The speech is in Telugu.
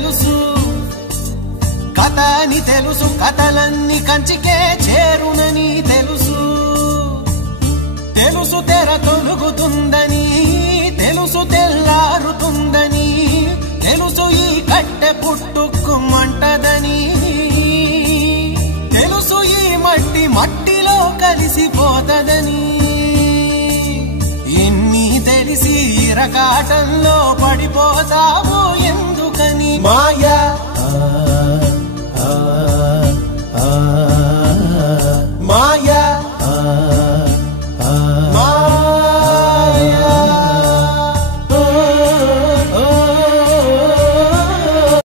తెలుసు కథ అని తెలుసు కథలన్నీ కంచికే చేరునని తెలుసు తెలుసు తెర తొలుగుతుందని తెలుసు తెల్లారుతుందని తెలుసు ఈ కట్టె పుట్టుకుమంటదని తెలుసు ఈ మట్టి మట్టిలో కలిసిపోతదని ఎన్ని తెలిసి ఇరకాటంలో పడిపోతావు ఎందుకని మాయ